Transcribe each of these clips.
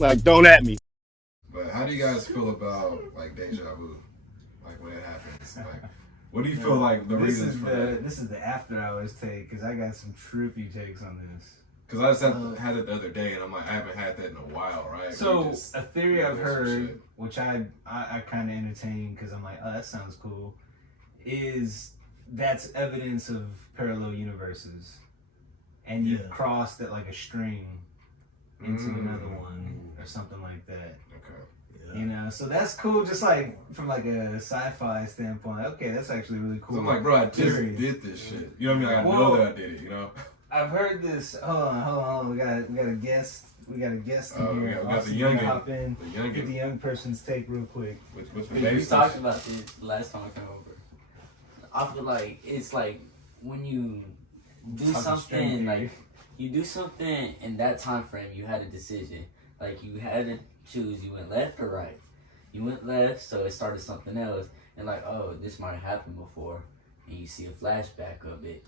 Like, don't at me. But how do you guys feel about like deja vu? Like when it happens? Like what do you feel like the reasons for that? This is the after hours take because I got some trippy takes on this. Because I just had it the other day and I'm like, I haven't had that in a while, right? So a theory I've heard, which I kind of entertain because I'm like, oh, that sounds cool, is that's evidence of parallel universes, and you've crossed it like a string into another one or something like that. Okay. You know, so that's cool. Just like from like a sci-fi standpoint, okay, that's actually really cool. So I'm like, bro, I just did this shit. You know what I mean? I know that I did it. You know. I've heard this. Hold on. We got a guest. We got a guest in here. We got the youngin. Hop in. Get the young person's take real quick. We talked about this last time I came over. I feel like it's like when you do something, like you do something in that time frame, you had a decision. Like you had to choose. You went left or right. You went left, so it started something else. And like, oh, this might have happened before, and you see a flashback of it.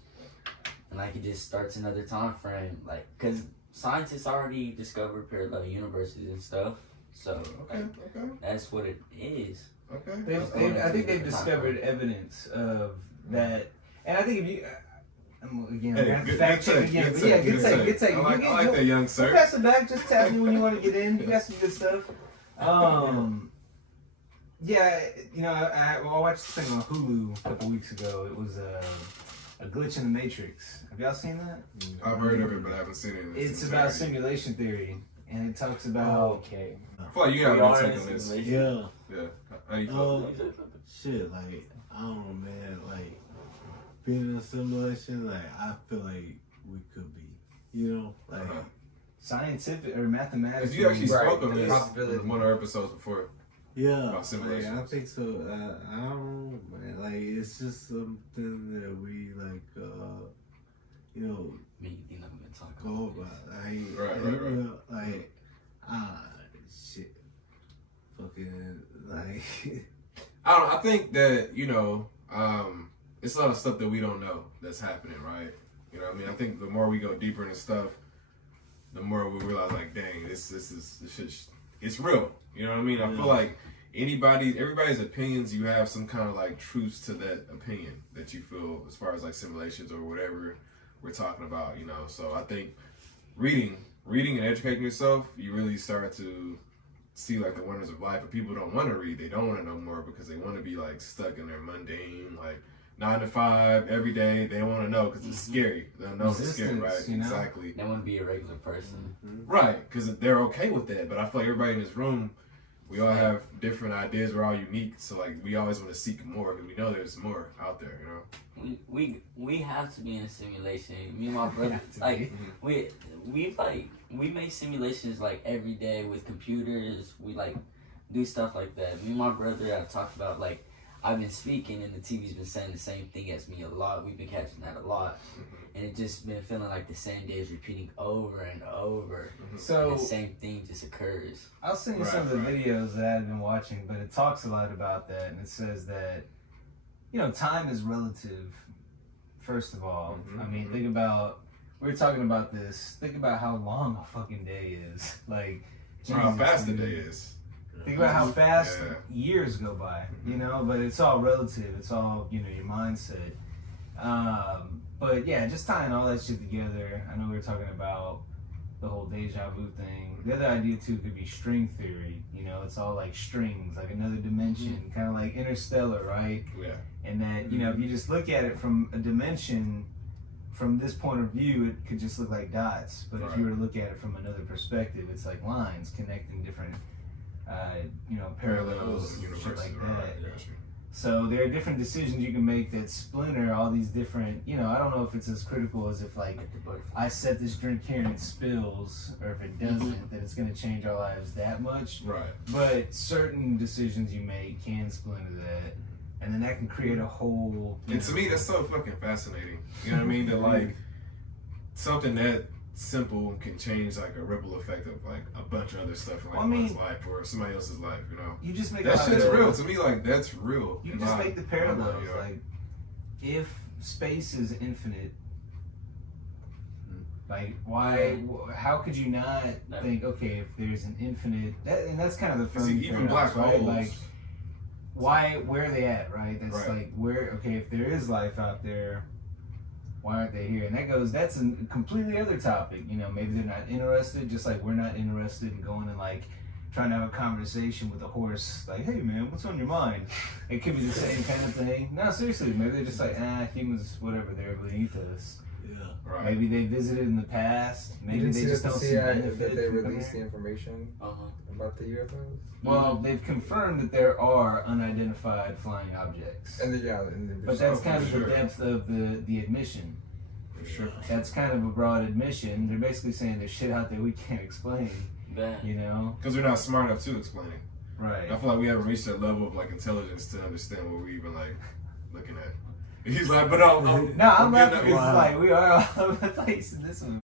And like it just starts another time frame, like because scientists already discovered parallel universes and stuff, so that's what it is. Okay. I think they've discovered evidence of that, and I think if you again, fact check again, but yeah, good take. I like that, young sir. Pass it back. Just tap me when you want to get in. You got some good stuff. Yeah, you know, I watched this thing on Hulu a couple weeks ago. It was a glitch in the Matrix. Have y'all seen that? I've heard of it, but I haven't seen it. It's about simulation theory, and it talks about. Okay. I feel like you got to take on this. Yeah. How you feel? Shit, like I don't know, man. Like being in a simulation, like I feel like we could be. You know, like scientific or mathematics. You actually spoke on this in one of our episodes before. Yeah, about simulation. I think so. I don't know, man. Like it's just something that we like, you know, Make you think I'm gonna talk go about about. Right. You know, like shit, fucking like. I think that it's a lot of stuff that we don't know that's happening, right? You know what I mean? I think the more we go deeper into stuff, the more we realize, like, dang, this shit, it's real. You know what I mean? I feel like everybody's opinions, you have some kind of like truths to that opinion that you feel as far as like simulations or whatever we're talking about, you know? So I think reading and educating yourself, you really start to see like the wonders of life. But people don't want to read. They don't want to know more because they want to be like stuck in their mundane, like 9 to 5 every day. They want to know because it's scary. They know it's scary, right? You know? Exactly. They want to be a regular person. Right, because they're okay with that. But I feel like everybody in this room, we all have different ideas. We're all unique. So like we always want to seek more because we know there's more out there, you know? We have to be in a simulation. Me and my brother, like we make simulations like every day with computers. We like do stuff like that. Me and my brother have talked about like I've been speaking and the TV's been saying the same thing as me a lot. We've been catching that a lot, and it just been feeling like the same day is repeating over and over. So and the same thing just occurs. I'll send you some of the videos that I've been watching, but it talks a lot about that, and it says that time is relative. First of all, I mean, think about we were talking about this. Think about how long a fucking day is. Like, how fast the day is. Think about how fast years go by, but it's all relative. It's all, your mindset. But yeah, just tying all that shit together. I know we were talking about the whole deja vu thing. The other idea too could be string theory. It's all like strings, like another dimension, kind of like Interstellar, right? Yeah. And that, if you just look at it from a dimension, from this point of view, it could just look like dots. But if you were to look at it from another perspective, it's like lines connecting different parallels, shit like that. So there are different decisions you can make that splinter all these different, I don't know if it's as critical as if like I set this drink here and it spills, or if it doesn't, then it's going to change our lives that much. Right. But certain decisions you make can splinter that, and then that can create a whole... And to me, that's so fucking fascinating. You know what I mean? That like something that simple can change like a ripple effect of like a bunch of other stuff in like one's life or somebody else's life, You just make that shit's real to me. Like that's real. You just make the parallels. Like if space is infinite, Like, why? How could you not think, okay, if there's an infinite, and that's kind of the Fermi even black paradox, right? holes. Like, why? Where are they at? Right? That's Right. like where. Okay, if there is life out there, why aren't they here? And that goes. That's a completely other topic. You know, maybe they're not interested, just like we're not interested in going and like trying to have a conversation with a horse. Like, hey man, what's on your mind? It could be the same kind of thing. No, seriously, maybe they're just like, humans, whatever, they're beneath us. Yeah. Right. Maybe they visited in the past. Maybe they just don't see benefit that they from coming released the here. information about the UFOs. Well, they've confirmed that there are unidentified flying objects. And the But that's kind of the depth of the admission. For sure. That's kind of a broad admission. They're basically saying there's shit out there we can't explain. You know? Because we're not smart enough to explain it. Right. I feel like we haven't reached that level of like intelligence to understand what we're even like looking at. He's like, but No, I'm getting laughing that- because like we are all over the place in this one.